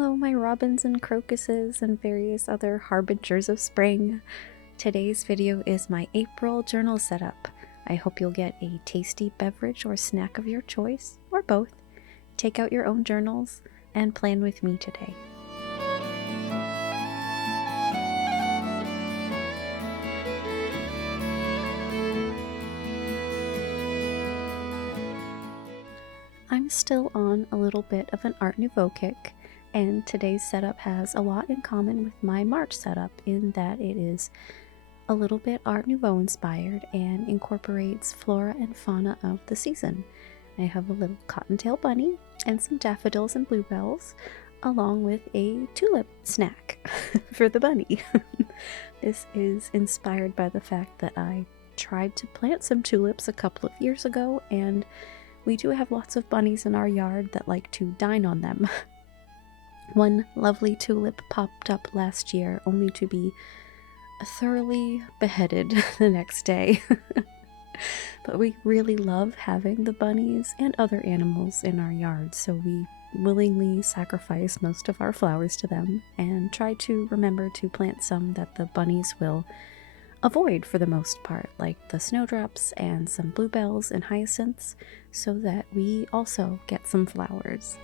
Hello, my robins and crocuses and various other harbingers of spring. Today's video is my April journal setup. I hope you'll get a tasty beverage or snack of your choice, or both. Take out your own journals and plan with me today. I'm still on a little bit of an Art Nouveau kick, and today's setup has a lot in common with my March setup in that it is a little bit Art Nouveau inspired and incorporates flora and fauna of the season. I have a little cottontail bunny and some daffodils and bluebells, along with a tulip snack for the bunny. This is inspired by the fact that I tried to plant some tulips a couple of years ago, and we do have lots of bunnies in our yard that like to dine on them. One lovely tulip popped up last year, only to be thoroughly beheaded the next day. But we really love having the bunnies and other animals in our yard, so we willingly sacrifice most of our flowers to them and try to remember to plant some that the bunnies will avoid for the most part, like the snowdrops and some bluebells and hyacinths, so that we also get some flowers.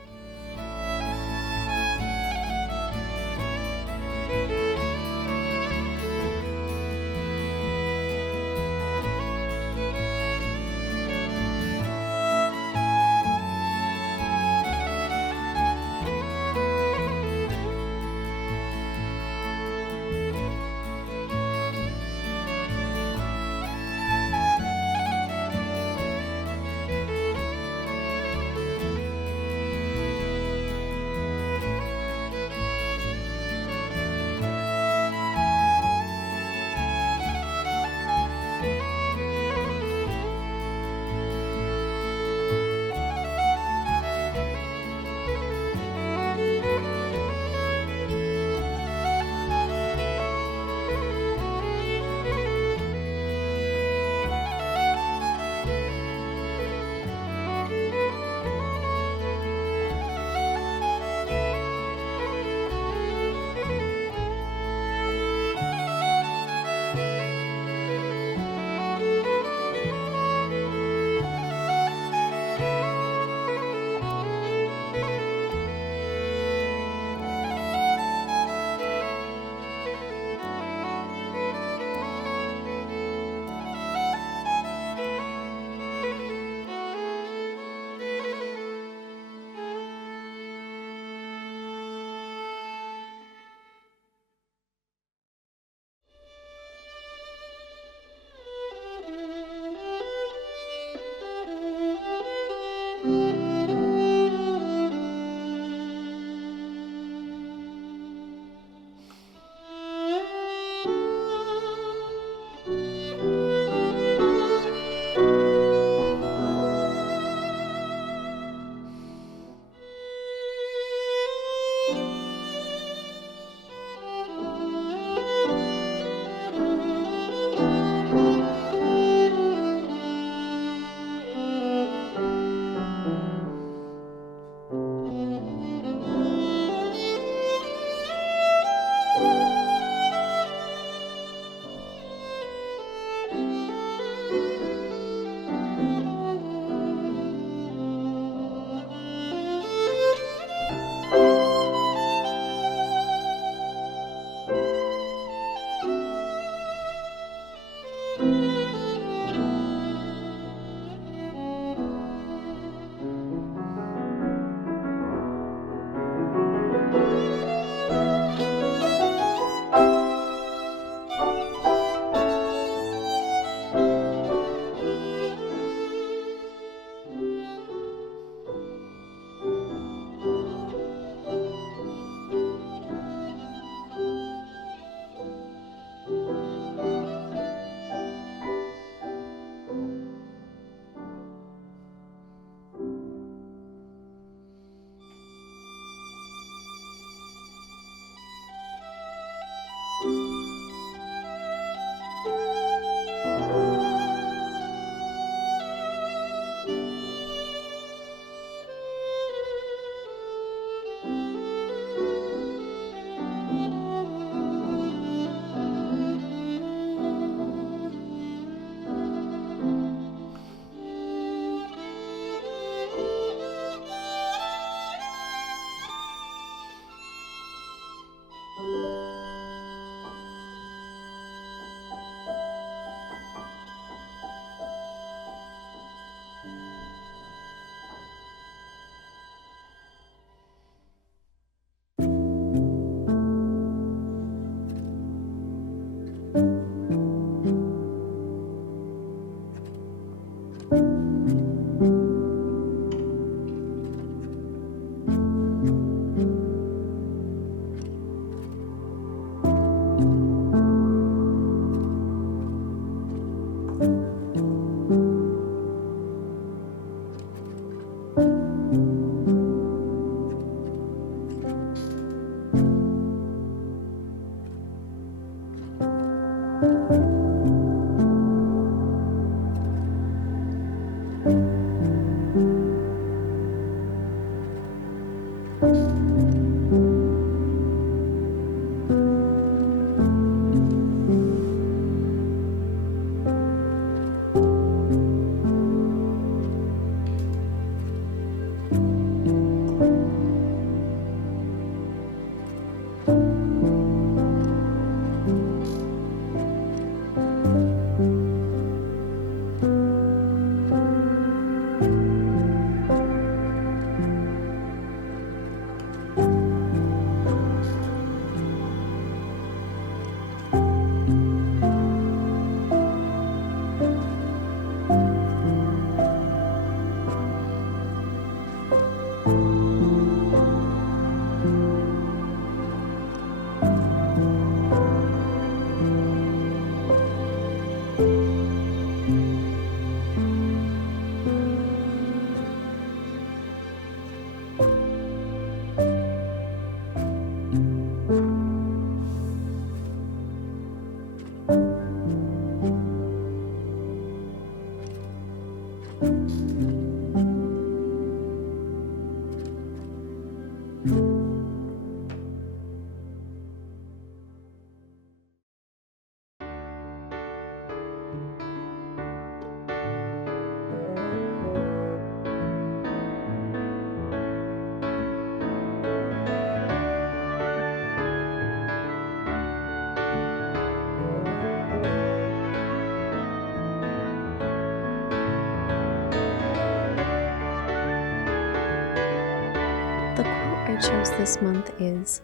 chose this month is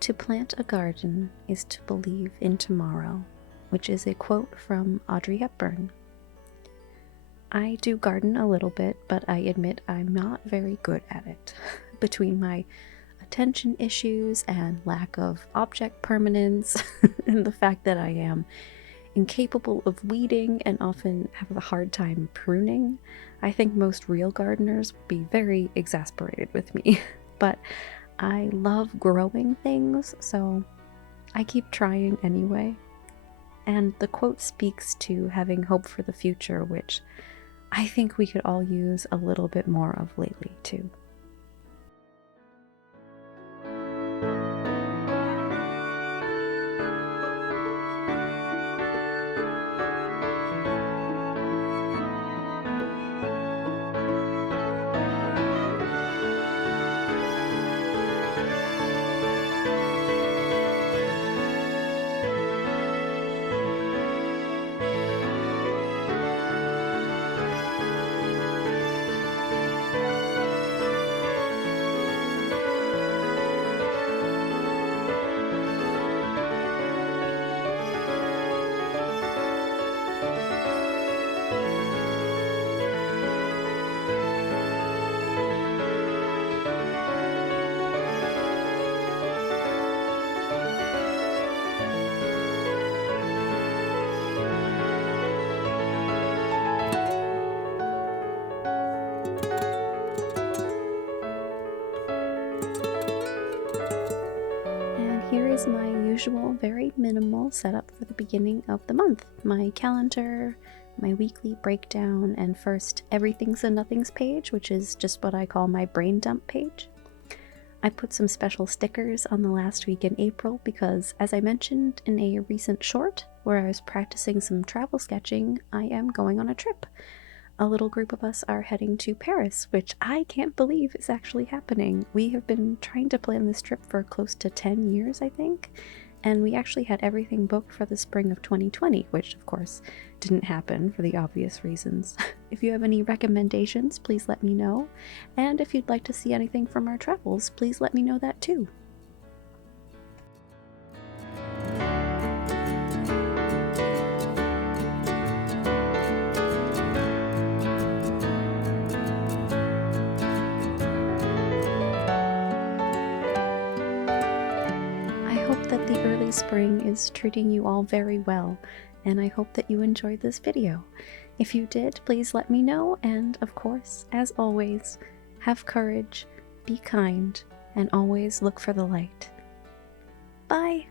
"To plant a garden is to believe in tomorrow," which is a quote from Audrey Hepburn. I do garden a little bit, but I admit I'm not very good at it. Between my attention issues and lack of object permanence, and the fact that I am incapable of weeding and often have a hard time pruning, I think most real gardeners would be very exasperated with me. But I love growing things, so I keep trying anyway. And the quote speaks to having hope for the future, which I think we could all use a little bit more of lately, too. Here is my usual very minimal setup for the beginning of the month. My calendar, my weekly breakdown, and first everything's and nothings page, which is just what I call my brain dump page. I put some special stickers on the last week in April because, as I mentioned in a recent short where I was practicing some travel sketching, I am going on a trip. A little group of us are heading to Paris, which I can't believe is actually happening. We have been trying to plan this trip for close to 10 years, I think, and we actually had everything booked for the spring of 2020, which of course didn't happen for the obvious reasons. If you have any recommendations, please let me know, and if you'd like to see anything from our travels, please let me know that too. That the early spring is treating you all very well, and I hope that you enjoyed this video. If you did, please let me know, and of course, as always, have courage, be kind, and always look for the light. Bye!